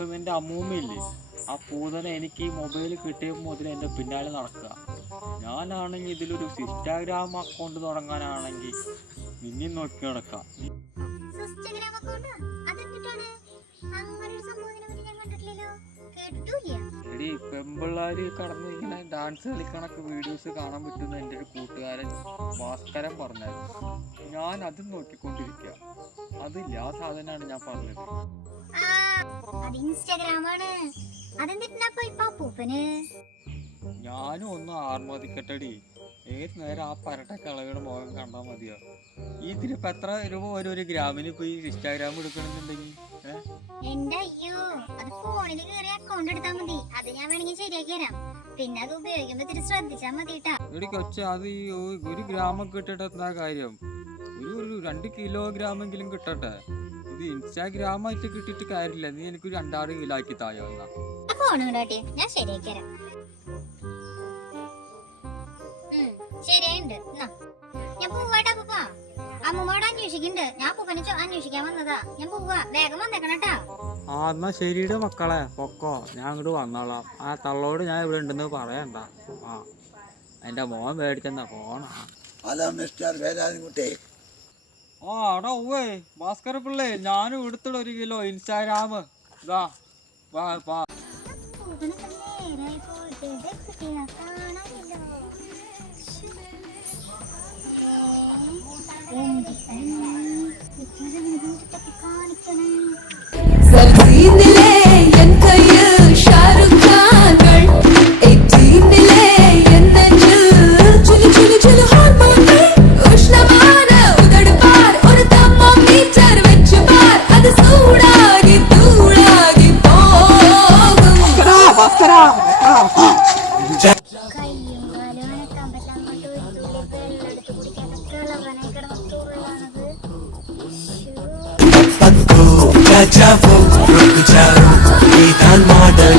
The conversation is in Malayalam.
അപ്പുറത്ത് നിന്റെ അമ്മൂമ്മയില്ലേ, ആ പൂതന എനിക്ക് ഈ മൊബൈൽ കിട്ടിയ മുതൽ എൻ്റെ പിന്നാലെ നടക്കുക. ഞാനാണെങ്കിൽ ഇതിലൊരു ഇൻസ്റ്റാഗ്രാം അക്കൗണ്ട് തുടങ്ങാനാണെങ്കിൽ നിന്നെ നോക്കി നടക്കാം. എടി, പെമ്പിള്ളാര് കടന്ന് ഇങ്ങനെ ഡാൻസ് കളിക്കണക്ക് വീഡിയോസ് കാണാൻ പറ്റുന്ന എൻ്റെ ഒരു കൂട്ടുകാരൻ ഭാസ്കരൻ പറഞ്ഞായിരുന്നു. ഞാൻ അത് നോക്കിക്കൊണ്ടിരിക്കുക. അതില്ല, ആ സാധനമാണ് ഞാൻ പറഞ്ഞത്. ഞാനും ഒന്ന് ആർമോദിക്കട്ടടി. ഏത് നേരം ആ പരട്ട കളകളുടെ മുഖം കണ്ടാൽ മതിയോ? ഇതിലിപ്പോ എത്ര രൂപ വരും ഒരു ഗ്രാമിന്? ഇപ്പൊ ഈ ഇൻസ്റ്റാഗ്രാം എടുക്കണമെന്നുണ്ടെങ്കിൽ എന്റെ അയ്യോ, അത് ഫോണിൽ കയറി അക്കൗണ്ട് എടുത്താൽ മതി. അത് ഞാൻ വേണമെങ്കിൽ ശരിയാക്കി തരാം. പിന്നെ അത് ഉപയോഗിക്കുമ്പോ ഇത്തിരി ശ്രദ്ധിച്ചാൽ മതി കേട്ടാ. എടി കൊച്ചെ, അത് ഈ ഒരു ഗ്രാമൊക്കെ കിട്ടട്ടെ, എന്താ കാര്യം? ഒരു 2 കിലോഗ്രാമെങ്കിലും കിട്ടട്ടെ. ഇത് ഇൻസ്റ്റാഗ്രാമായിട്ട് കിട്ടിയിട്ട് കാര്യമില്ല. നീ എനിക്ക് 2-6 കിലോ ആക്കി തായോ എന്നാ. ഫോൺ ഇങ്ങോട്ടെ, ഞാൻ ശരിയാക്കി തരാം. ശരിയായിണ്ട്. ഞാൻ പോവാട്ടാ പപ്പ. അമ്മൂമ്മോട് അന്വേഷിക്കുന്നുണ്ട്. ഞാൻ പൂപ്പനെ അന്വേഷിക്കാൻ വന്നതാ. ഞാൻ പോവാ, വേഗം വന്നേക്കണട്ടാ. എന്നാ ശരിയുടെ മക്കളെ, പൊക്കോ, ഞാൻ അങ്ങോട്ട് വന്നോളാം. ആ തള്ളോട് ഞാൻ ഇവിടെ ഉണ്ടെന്ന് പറയണ്ട. എന്റെ മോൻ മേടിച്ചെന്നാ ഫോണാ. എടാ ഉവ്വേ ഭാസ്കര പിള്ളേ, ഞാനും എടുത്തിട 1 കിലോ ഇൻസ്റ്റാഗ്രാം. ഇതാ വാ. Javu, ruk jao, idan modern.